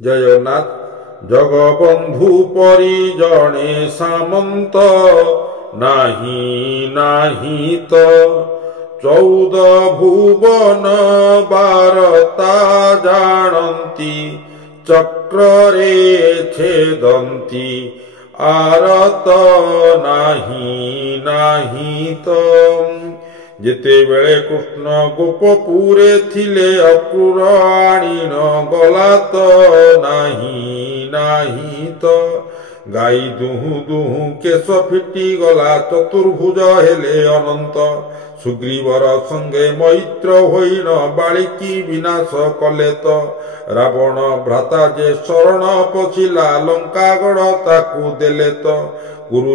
ଜୟ ଜଗନ୍ନାଥ। ଜଗବନ୍ଧୁ ପରି ଜଣେ ସାମନ୍ତ ନାହିଁ ନାହିଁ ତ, 14 ଭୁବନ ବାରତା ଜାଣନ୍ତି, ଚକ୍ରରେ ଛେଦନ୍ତି ଆରତ ନାହିଁ ନାହିଁ ତ। ଯେତେବେଳେ କୃଷ୍ଣ ଗୋପପୁରେ ଥିଲେ, ଅକ୍ରୂର ଆଣିନ ଗଲା ତ ନାହିଁ ନାହିଁ ତ। ଗାଈ ଦୁହୁଁ ଦୁହୁଁ କେଶ ଫିଟିଗଲା, ଚତୁର୍ଭୁଜ ହେଲେ ଅନନ୍ତ। ସୁଗ୍ରୀବର ସଙ୍ଗେ ମୈତ୍ର ହୋଇନ, ବାଳିକି ବିନାଶ କଲେ ତ। ରାବଣ ଭ୍ରାତା ଯେ ଶରଣ ପଶିଲା, ଲଙ୍କାଗଡ଼ ତାକୁ ଦେଲେ ତ। କୁରୁ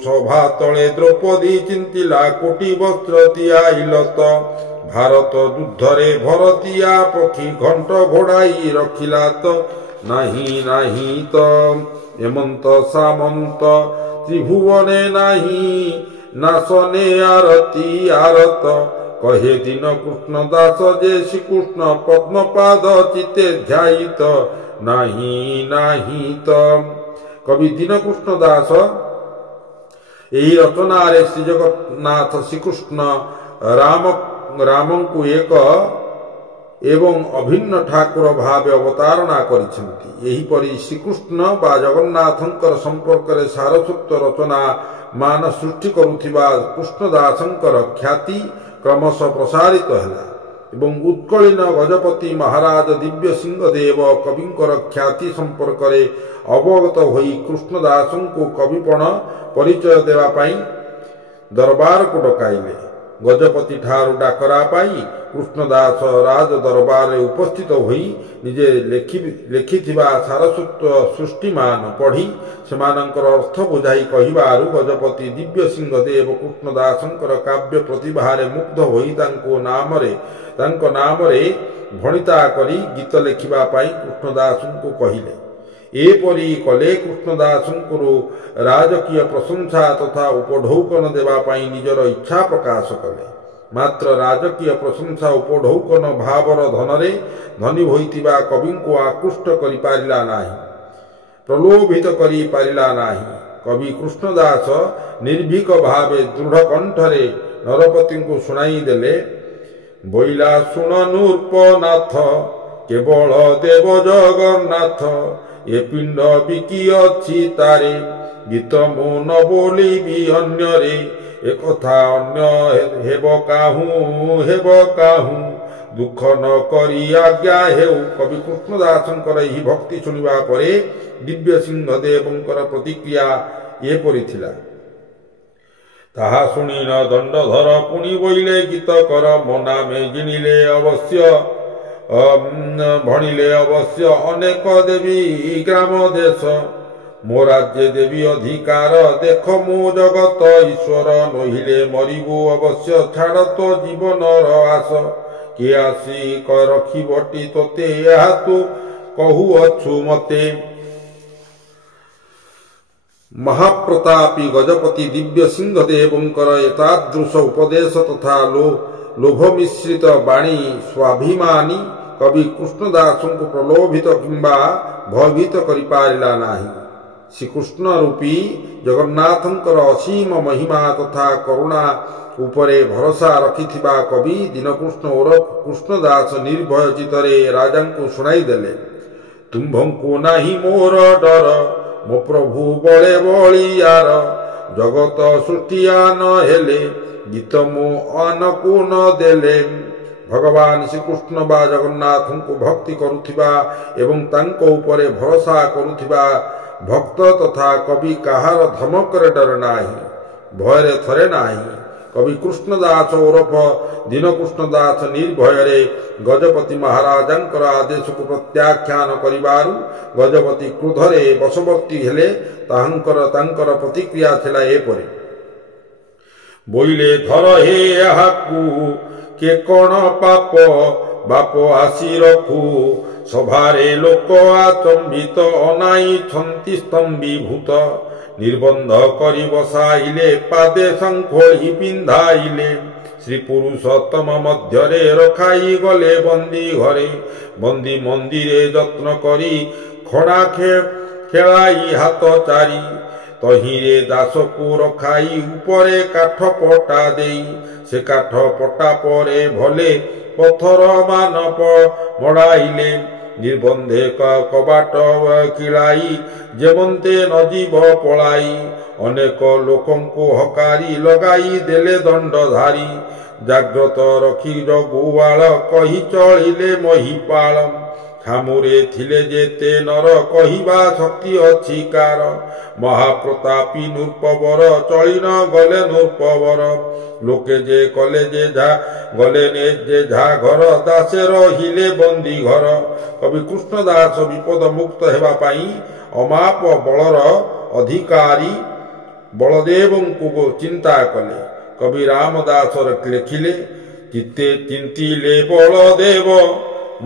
ସଭା ତଳେ ଦ୍ରୌପଦୀ ଚିନ୍ତିଲା, କୋଟି ବସ୍ତ୍ର ଦିଆଇଲ ତ। ଭାରତ ଯୁଦ୍ଧରେ ଭରତିଆ ପକ୍ଷୀ, ଘଣ୍ଟ ଘୋଡ଼ାଇ ରଖିଲା ତ ନାହିଁ ନାହିଁ ତ। ଏମନ୍ତ ସାମନ୍ତ ତ୍ରିଭୁବନେ ନାହିଁ, ନାଶନେ ଆରତି ଆରତ। କହେ ଦୀନ କୃଷ୍ଣ ଦାସ ଯେ, ଶ୍ରୀକୃଷ୍ଣ ପଦ୍ମପାଦ ଚିତେ ଧ୍ୟାୟିତ ନାହିଁ ନାହିଁ ତ। କବି ଦୀନକୃଷ୍ଣ ଦାସ ଏହି ରଚନାରେ ଶ୍ରୀ ଜଗନ୍ନାଥ ଶ୍ରୀକୃଷ୍ଣ ରାମଙ୍କୁ ଏକ ଏବଂ ଅଭିନ୍ନ ଠାକୁର ଭାବେ ଅବତାରଣା କରିଛନ୍ତି। ଏହିପରି ଶ୍ରୀକୃଷ୍ଣ ବା ଜଗନ୍ନାଥଙ୍କର ସମ୍ପର୍କରେ ସାରସ୍ୱତ ରଚନା ମାନ ସୃଷ୍ଟି କରୁଥିବା କୃଷ୍ଣଦାସଙ୍କର ଖ୍ୟାତି କ୍ରମଶଃ ପ୍ରସାରିତ ହେଲା ଏବଂ ଉତ୍କଳୀନ ଗଜପତି ମହାରାଜ ଦିବ୍ୟସିଂହଦେବ କବିଙ୍କର ଖ୍ୟାତି ସମ୍ପର୍କରେ ଅବଗତ ହୋଇ କୃଷ୍ଣଦାସଙ୍କୁ କବିପଣ ପରିଚୟ ଦେବା ପାଇଁ ଦରବାରକୁ ଡକାଇଲେ। ଗଜପତି ଠାରୁ ଡାକରା ପାଇ କୃଷ୍ଣଦାସ ରାଜ ଦରବାରରେ ଉପସ୍ଥିତ ହୋଇ ନିଜେ ଲେଖିଥିବା ସାରସ୍ୱତ ସୃଷ୍ଟିମାନ ପଢ଼ି ସେମାନଙ୍କର ଅର୍ଥ ବୁଝାଇ କହିବାରୁ ଗଜପତି ଦିବ୍ୟସିଂହଦେବ କୃଷ୍ଣଦାସଙ୍କର କାବ୍ୟ ପ୍ରତିଭାରେ ମୁଗ୍ଧ ହୋଇ ତାଙ୍କ ନାମରେ ଭଣିତା କରି ଗୀତ ଲେଖିବା ପାଇଁ କୃଷ୍ଣଦାସଙ୍କୁ କହିଲେ। ଏପରି କଲେ କୃଷ୍ଣଦାସଙ୍କୁ ରାଜକୀୟ ପ୍ରଶଂସା ତଥା ଉପଢୌକନ ଦେବା ପାଇଁ ନିଜର ଇଚ୍ଛା ପ୍ରକାଶ କଲେ। ମାତ୍ର ରାଜକୀୟ ପ୍ରଶଂସା ଉପଢୌକନ ଭାବର ଧନରେ ଧନୀ ହୋଇଥିବା କବିଙ୍କୁ ଆକୃଷ୍ଟ କରିପାରିଲା ନାହିଁ, ପ୍ରଲୋଭିତ କରିପାରିଲା ନାହିଁ। କବି କୃଷ୍ଣଦାସ ନିର୍ଭୀକ ଭାବେ ଦୃଢ଼ କଣ୍ଠରେ ନରପତିଙ୍କୁ ଶୁଣାଇ ଦେଲେ, ବୋଇଲା ଶୁଣ ନୃପନାଥ, କେବଳ ଦେବ ଜଗନ୍ନାଥ, ଏ ପିଣ୍ଡ ବିକି ଅଛି ତାରେ, ଗୀତ ମୁଁ ନ ବୋଲିବି ଅନ୍ୟରେ, ଏକଥା ଅନ୍ୟ ହେବ କାହୁଁ, ଦୁଃଖ ନ କରି ଆଜ୍ଞା ହେଉ। କବି କୃଷ୍ଣଦାସଙ୍କର ଏହି ଭକ୍ତି ଶୁଣିବା ପରେ ଦିବ୍ୟସିଂହଦେବଙ୍କର ପ୍ରତିକ୍ରିୟା ଏପରି ଥିଲା। ତାହା ଶୁଣି ନ ଦଣ୍ଡଧର ପୁଣି ବୋଇଲେ, ଗୀତ କର ମୋ ନାମେ ଜିଣିଲେ ଅବଶ୍ୟ, ଭଣିଲେ ଅବଶ୍ୟ ଅନେକ ଦେବୀ ଗ୍ରାମ ଦେଶ, ମୋ ରାଜ୍ୟ ଦେବୀ ଅଧିକାର ଦେଖ ମୁଁ ଜଗତ ଈଶ୍ୱର, ନୋହିଲେ ମରିବୁ ଅବଶ୍ୟ ଛାଡ଼ ତୋ ଜୀବନର ଆଶ, କିଏ ଆସି ରଖିବଟି ତୋତେ ଏହା ତୁ କହୁଅଛୁ ମତେ। ମହାପ୍ରତାପୀ ଗଜପତି ଦିବ୍ୟସିଂହଦେବଙ୍କର ଏତାଦୃଶ ଉପଦେଶ ତଥା ଲୋଭମିଶ୍ରିତ ବାଣୀ ସ୍ୱାଭିମାନୀ କବି କୃଷ୍ଣଦାସଙ୍କୁ ପ୍ରଲୋଭିତ କିମ୍ବା ଭୟଭୀତ କରିପାରିଲା ନାହିଁ। ଶ୍ରୀକୃଷ୍ଣ ରୂପୀ ଜଗନ୍ନାଥଙ୍କର ଅସୀମ ମହିମା ତଥା କରୁଣା ଉପରେ ଭରସା ରଖିଥିବା କବି ଦୀନକୃଷ୍ଣ ଓରଫ କୃଷ୍ଣଦାସ ନିର୍ଭୟ ଚିତ୍ତରେ ରାଜାଙ୍କୁ ଶୁଣାଇ ଦେଲେ, ତୁମ୍ଭଙ୍କୁ ନାହିଁ ମୋର ଡର, ମୋ ପ୍ରଭୁ ବଳେ ବଳିୟାର, ଜଗତ ସୃଷ୍ଟିଆ ନ ହେଲେ, ଗୀତ ମୁଁ ଆନକୁ ନ ଦେଲେ। ଭଗବାନ ଶ୍ରୀକୃଷ୍ଣ ବା ଜଗନ୍ନାଥଙ୍କୁ ଭକ୍ତି କରୁଥିବା ଏବଂ ତାଙ୍କ ଉପରେ ଭରସା କରୁଥିବା ଭକ୍ତ ତଥା କବି କାହାର ଧମକରେ ଡରେ ନାହିଁ, ଭୟରେ ଥରେ ନାହିଁ। କବି କୃଷ୍ଣଦାସ ଓରଫ ଦୀନକୃଷ୍ଣ ଦାସ ନିର୍ଭୟରେ ଗଜପତି ମହାରାଜାଙ୍କର ଆଦେଶକୁ ପ୍ରତ୍ୟାଖ୍ୟାନ କରିବାରୁ ଗଜପତି କ୍ରୋଧରେ ବଶବର୍ତ୍ତୀ ହେଲେ। ତାଙ୍କର ପ୍ରତିକ୍ରିୟା ଥିଲା ଏପରି, ବୋଇଲେ ଧର ହେ ଏହାକୁ, କେ କଣ ପାପ ବାପ ଆସି ରଖୁ, ସଭାରେ ଲୋକ ଆଚମ୍ବିତ ଅନାଇଛନ୍ତି ସ୍ତମ୍ଭୀଭୂତ, ନିର୍ବନ୍ଧ କରି ବସାଇଲେ ପାଦେ ଶଙ୍ଖୋଳି ପିନ୍ଧାଇଲେ, ଶ୍ରୀ ପୁରୁଷୋତ୍ତମ ମଧ୍ୟରେ ରଖାଇ ଗଲେ ବନ୍ଦୀ ଘରେ। ବନ୍ଦୀ ମନ୍ଦିରେ ଯତ୍ନ କରି ଖଡ଼ା ଖେଳାଇ ହାତ ଚାରି। ତହିଁରେ ଦାସକୁ ରଖାଇ ଉପରେ କାଠ ପଟା ଦେଇ। ସେ କାଠ ପଟା ପରେ ଭଲେ ପଥର ମାନ ମଡ଼ାଇଲେ। ନିର୍ବନ୍ଧେ କବାଟ କିଳାଇ ଯେମନ୍ତେ ନ ଯିବ ପଳାଇ। ଅନେକ ଲୋକଙ୍କୁ ହକାରି ଲଗାଇ ଦେଲେ ଦଣ୍ଡଧାରୀ। ଜାଗ୍ରତ ରଖି ଜଗୁଆଳ କହି ଚଳିଲେ ମହିପାଳ। ଖାମୁରେ ଥିଲେ ଯେତେ ନର କହିବା ଶକ୍ତି ଅଛି କାର। ମହାପ୍ରତାପୀ ନୃପବର ଚଳି ନ ଗଲେ ନୃପବର। ଲୋକେ ଯେ କଲେ ଗଲେ ଯେ ଝା ଘର ଦାସେ ରହିଲେ ବନ୍ଦୀ ଘର। କବି କୃଷ୍ଣ ଦାସ ବିପଦ ମୁକ୍ତ ହେବା ପାଇଁ ଅମାପ ବଳର ଅଧିକାରୀ ବଳଦେବଙ୍କୁ ଚିନ୍ତା କଲେ। କବି ରାମଦାସ ଲେଖିଲେ, ଚିତ୍ତେ ଚିନ୍ତିଲେ ବଳଦେବ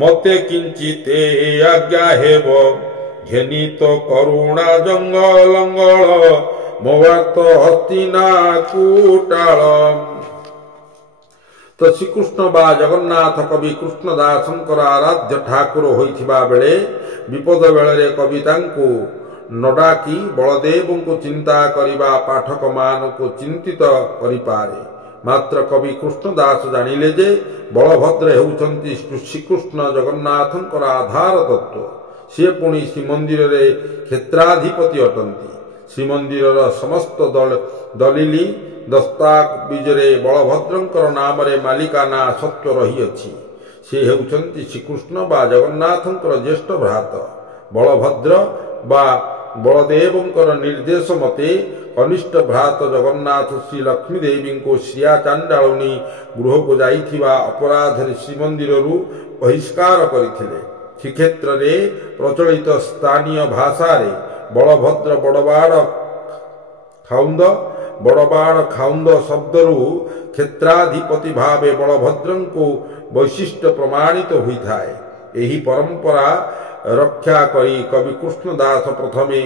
ମତେ କିଞ୍ଚିତେ ଆଜ୍ଞା ହେବ। ଘେନିତ କରୁଣା ଜଙ୍ଗଲଙ୍ଗଳ ମୋବାର୍ତ ହସ୍ତିନାକୁଟାଳ। ତ ଶ୍ରୀକୃଷ୍ଣ ବା ଜଗନ୍ନାଥ କବି କୃଷ୍ଣ ଦାସଙ୍କର ଆରାଧ୍ୟ ଠାକୁର ହୋଇଥିବା ବେଳେ ବିପଦ ବେଳରେ କବି ତାଙ୍କୁ ନଡାକି ବଳଦେବଙ୍କୁ ଚିନ୍ତା କରିବା ପାଠକମାନଙ୍କୁ ଚିନ୍ତିତ କରିପାରେ। ମାତ୍ର କବି କୃଷ୍ଣ ଦାସ ଜାଣିଲେ ଯେ ବଳଭଦ୍ର ହେଉଛନ୍ତି ଶ୍ରୀକୃଷ୍ଣ ଜଗନ୍ନାଥଙ୍କର ଆଧାର ତତ୍ତ୍ୱ। ସିଏ ପୁଣି ଶ୍ରୀମନ୍ଦିରରେ କ୍ଷେତ୍ରାଧିପତି ଅଟନ୍ତି। ଶ୍ରୀମନ୍ଦିରର ସମସ୍ତ ଦଲିଲି ଦସ୍ତାବିଜରେ ବଳଭଦ୍ରଙ୍କର ନାମରେ ମାଲିକାନା ସତ୍ତ୍ୱ ରହିଅଛି। ସେ ହେଉଛନ୍ତି ଶ୍ରୀକୃଷ୍ଣ ବା ଜଗନ୍ନାଥଙ୍କର ଜ୍ୟେଷ୍ଠ ଭ୍ରାତ। ବଳଭଦ୍ର ବା ବଳଦେବଙ୍କର ନିର୍ଦ୍ଦେଶ ମତେ କନିଷ୍ଠ ଭ୍ରାତ ଜଗନ୍ନାଥ ଶ୍ରୀ ଲକ୍ଷ୍ମୀ ଦେବୀଙ୍କୁ ଶ୍ରିୟା ଚାଣ୍ଡାଳୁଣୀ ଗୃହକୁ ଯାଇଥିବା ଅପରାଧରେ ଶ୍ରୀମନ୍ଦିରରୁ ବହିଷ୍କାର କରିଥିଲେ। ଶ୍ରୀକ୍ଷେତ୍ରରେ ପ୍ରଚଳିତ ସ୍ଥାନୀୟ ଭାଷାରେ ବଳଭଦ୍ର ବଡ଼ବାଡ଼ ଖାଉନ୍ଦ ଶବ୍ଦରୁ କ୍ଷେତ୍ରାଧିପତି ଭାବେ ବଳଭଦ୍ରଙ୍କୁ ବୈଶିଷ୍ଟ୍ୟ ପ୍ରମାଣିତ ହୋଇଥାଏ। ଏହି ପରମ୍ପରା ରକ୍ଷା କରି କବି କୃଷ୍ଣ ଦାସ ପ୍ରଥମେ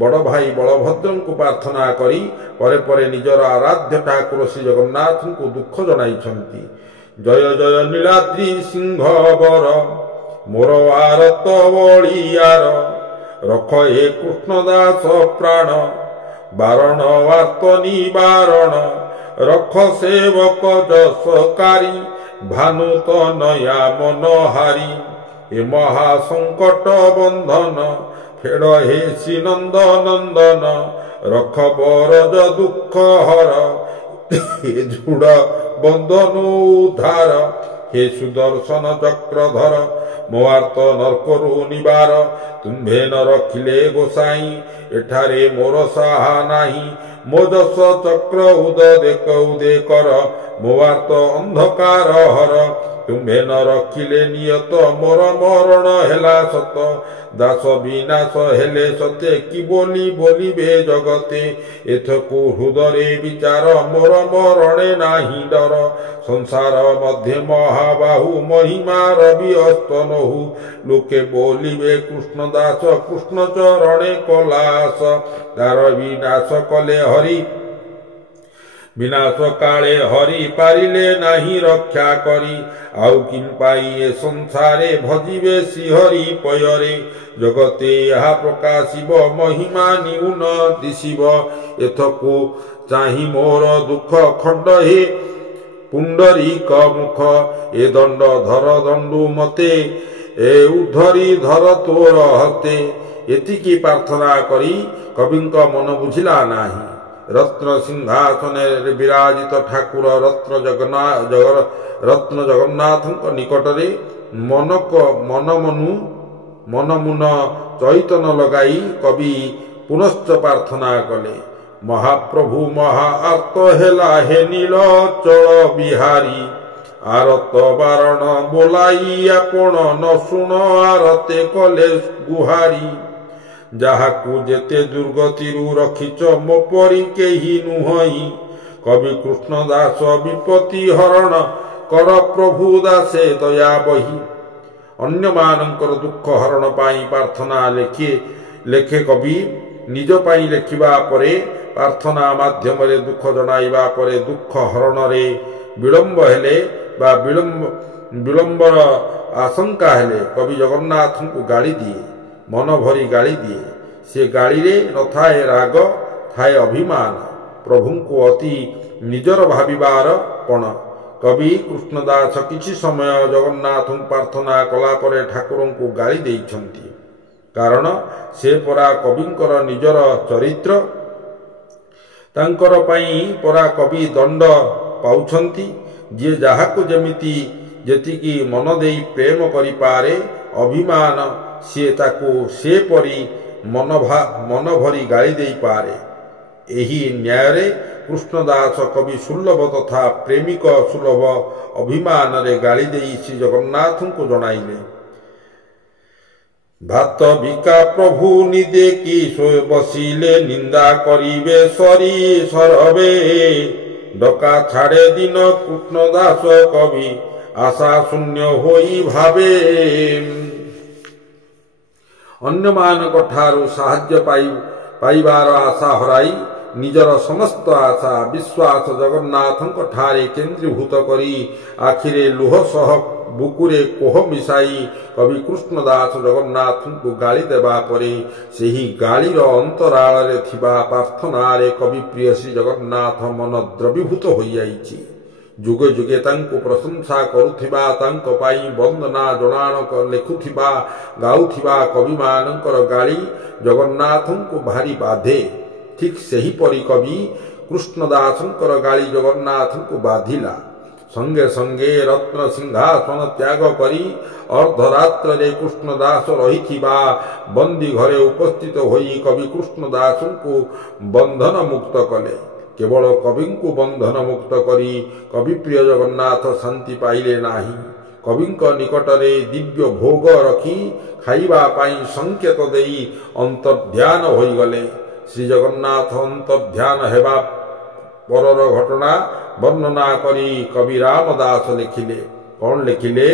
ବଡ଼ ଭାଇ ବଳଭଦ୍ରଙ୍କୁ ପ୍ରାର୍ଥନା କରି ପରେ ପରେ ନିଜର ଆରାଧ୍ୟ ଠାକୁର ଶ୍ରୀ ଜଗନ୍ନାଥଙ୍କୁ ଦୁଃଖ ଜଣାଇଛନ୍ତି। ଜୟ ଜୟ ନୀଳାଦ୍ରି ସିଂହ ବର ମୋର ଆରତ ବଳିୟାର। ରଖ ଏ କୃଷ୍ଣ ଦାସ ପ୍ରାଣ ବାରଣ ଆର୍ତ ନିବାରଣ। ରଖ ସେବକ ଯଶକାରୀ ଭାନୁତ ନୟା ମନହାରୀ। ଏ ମହାସଙ୍କଟ ବନ୍ଧନ ଫେଡ଼ ହେ ଶ୍ରୀ ନନ୍ଦନନ୍ଦନ। ରଖ ବରଜ ଦୁଃଖ ହର ହେ ଝୁଡ଼ ବନ୍ଧନୁ ଉଦ୍ଧାର। ହେ ସୁଦର୍ଶନ ଚକ୍ରଧର ମୋ ଆର୍ତ ନର୍କରୁ ନିବାର। ତୁମ୍ଭେ ନ ରଖିଲେ ଗୋସାଇଁ ଏଠାରେ ମୋର ସାହା ନାହିଁ। ମୋ ଯଶ ଚକ୍ର ଉଦେ କର ମୋ ଆର୍ତ ଅନ୍ଧକାର ହର। ତୁମ୍ଭେ ନ ରଖିଲେ ନିୟତ ମୋର ମରଣ ହେଲା ସତ। ଦାସ ବିନାଶ ହେଲେ ସତେ କି ବୋଲିବେ ଜଗତେ। ଏଥକୁ ହୃଦୟରେ ବିଚାର ମୋର ମରଣେ ନାହିଁ ଡର। ସଂସାର ମଧ୍ୟ ମହାବାହୁ ମହିମାର ବିହସ୍ତ ନହୁ। ଲୋକେ ବୋଲିବେ କୃଷ୍ଣ ଦାସ କୃଷ୍ଣ ଚରଣେ କଲାସ। ତାର ବିନାଶ କଲେ ହରି ବିନାଶ କାଳେ ହରି ପାରିଲେ ନାହିଁ ରକ୍ଷା କରି। ଆଉ କିମ୍ପାଇ ଏ ସଂସାରେ ଭଜିବେ ଶ୍ରୀହରି ପୟରେ। ଜଗତେ ଏହା ପ୍ରକାଶିବ ମହିମା ନିଉନ ଦିଶିବ। ଏଥକୁ ଚାହିଁ ମୋର ଦୁଃଖ ଖଣ୍ଡ ହେ ପୁଣ୍ଡରୀକ ମୁଖ। ଏ ଦଣ୍ଡ ଧର ଦଣ୍ଡୁ ମତେ ଏ ଉଦ୍ଧରି ଧର ତୋର ହତେ। ଏତିକି ପ୍ରାର୍ଥନା କରି କବିଙ୍କ ମନ ବୁଝିଲା ନାହିଁ। ରତ୍ନ ସିଂହାସନରେ ବିରାଜିତ ଠାକୁର ରତ୍ନ ଜଗନ୍ନାଥଙ୍କ ନିକଟରେ ମନମୁନ ଚୈତନ ଲଗାଇ କବି ପୁନଶ୍ଚ ପ୍ରାର୍ଥନା କଲେ। ମହାପ୍ରଭୁ ମହା ଆର୍ତ ହେଲା ହେ ନୀଳଚଳ ବିହାରୀ। ଆରତ ବାରଣ ବୋଲାଇ ଆପଣ ନ ଶୁଣ ଆରତେ କଲେ ଗୁହାରୀ। ଯାହାକୁ ଯେତେ ଦୁର୍ଗତିରୁ ରଖିଛ ମୋ ପରି କେହି ନୁହଁଇ। କବି କୃଷ୍ଣ ଦାସ ବିପତ୍ତି ହରଣ କର ପ୍ରଭୁ ଦାସେ ଦୟା ବହି। ଅନ୍ୟମାନଙ୍କର ଦୁଃଖ ହରଣ ପାଇଁ ପ୍ରାର୍ଥନା ଲେଖେ କବି ନିଜ ପାଇଁ ଲେଖିବା ପରେ ପ୍ରାର୍ଥନା ମାଧ୍ୟମରେ ଦୁଃଖ ଜଣାଇବା ପରେ ଦୁଃଖ ହରଣରେ ବିଳମ୍ବ ହେଲେ ବା ବିଳମ୍ବର ଆଶଙ୍କା ହେଲେ କବି ଜଗନ୍ନାଥଙ୍କୁ ଗାଳି ଦିଏ, ମନ ଭରି ଗାଳି ଦିଏ। ସେ ଗାଳିରେ ନଥାଏ ରାଗ, ଥାଏ ଅଭିମାନ, ପ୍ରଭୁଙ୍କୁ ଅତି ନିଜର ଭାବିବାର ପଣ। କବି କୃଷ୍ଣଦାସ କିଛି ସମୟ ଜଗନ୍ନାଥଙ୍କୁ ପ୍ରାର୍ଥନା କଲା ପରେ ଠାକୁରଙ୍କୁ ଗାଳି ଦେଇଛନ୍ତି। କାରଣ ସେ ପରା କବିଙ୍କର ନିଜର ଚରିତ୍ର, ତାଙ୍କର ପାଇଁ ପରା କବି ଦଣ୍ଡ ପାଉଛନ୍ତି। ଯିଏ ଯାହାକୁ ଯେମିତି ଯେତିକି ମନ ଦେଇ ପ୍ରେମ କରିପାରେ, ଅଭିମାନ ସିଏ ତାକୁ ସେପରି ମନ ଭରି ଗାଳି ଦେଇପାରେ। ଏହି ନ୍ୟାୟରେ କୃଷ୍ଣଦାସ କବି ସୁଲଭ ତଥା ପ୍ରେମିକ ସୁଲଭ ଅଭିମାନରେ ଗାଳି ଦେଇ ଶ୍ରୀ ଜଗନ୍ନାଥଙ୍କୁ ଜଣାଇଲେ। ଭାତ ବିକା ପ୍ରଭୁ ନିଦେ କି ବସିଲେ, ନିନ୍ଦା କରିବେ ସରି ସରବେ, ଡକା ଛାଡ଼େ ଦିନ କୃଷ୍ଣଦାସ କବି, ଆଶା ଶୂନ୍ୟ ହୋଇ ଭାବେ। ଅନ୍ୟମାନଙ୍କ ଠାରୁ ସାହାଯ୍ୟ ପାଇବାର ଆଶା ହରାଇ ନିଜର ସମସ୍ତ ଆଶା ବିଶ୍ୱାସ ଜଗନ୍ନାଥଙ୍କ ଠାରେ କେନ୍ଦ୍ରୀଭୂତ କରି ଆଖିରେ ଲୁହ ସହ ବୁକୁରେ କୋହ ମିଶାଇ କବି କୃଷ୍ଣଦାସ ଜଗନ୍ନାଥଙ୍କୁ ଗାଳି ଦେବା ପରେ ସେହି ଗାଳିର ଅନ୍ତରାଳରେ ଥିବା ପ୍ରାର୍ଥନାରେ କବିପ୍ରିୟ ଶ୍ରୀ ଜଗନ୍ନାଥ ମନ ଦ୍ରବୀଭୂତ ହୋଇଯାଇଛି। ଯୁଗେ ଯୁଗେ ତାଙ୍କୁ ପ୍ରଶଂସା କରୁଥିବା, ତାଙ୍କ ପାଇଁ ବନ୍ଦନା ଜଣାଣ ଲେଖୁଥିବା ଗାଉଥିବା କବିମାନଙ୍କର ଗାଳି ଜଗନ୍ନାଥଙ୍କୁ ଭାରି ବାଧେ। ଠିକ୍ ସେହିପରି କବି କୃଷ୍ଣଦାସଙ୍କର ଗାଳି ଜଗନ୍ନାଥଙ୍କୁ ବାଧିଲା। ସଙ୍ଗେ ସଙ୍ଗେ ରତ୍ନ ସିଂହାସନ ତ୍ୟାଗ କରି ଅର୍ଦ୍ଧରାତ୍ରରେ କୃଷ୍ଣଦାସ ରହିଥିବା ବନ୍ଦୀ ଘରେ ଉପସ୍ଥିତ ହୋଇ କବି କୃଷ୍ଣଦାସଙ୍କୁ ବନ୍ଧନ ମୁକ୍ତ କଲେ। କେବଳ କବିଙ୍କୁ ବନ୍ଧନ ମୁକ୍ତ କରି କବିପ୍ରିୟ ଜଗନ୍ନାଥ ଶାନ୍ତି ପାଇଲେ ନାହିଁ, କବିଙ୍କ ନିକଟରେ ଦିବ୍ୟ ଭୋଗ ରଖି ଖାଇବା ପାଇଁ ସଂକେତ ଦେଇ ଅନ୍ତର୍ଧ୍ୟାନ ହୋଇଗଲେ। ଶ୍ରୀ ଜଗନ୍ନାଥ ଅନ୍ତର୍ଧ୍ୟାନ ହେବା ପରର ଘଟଣା ବର୍ଣ୍ଣନା କରି କବି ରାମଦାସ ଲେଖିଲେ। କ'ଣ ଲେଖିଲେ?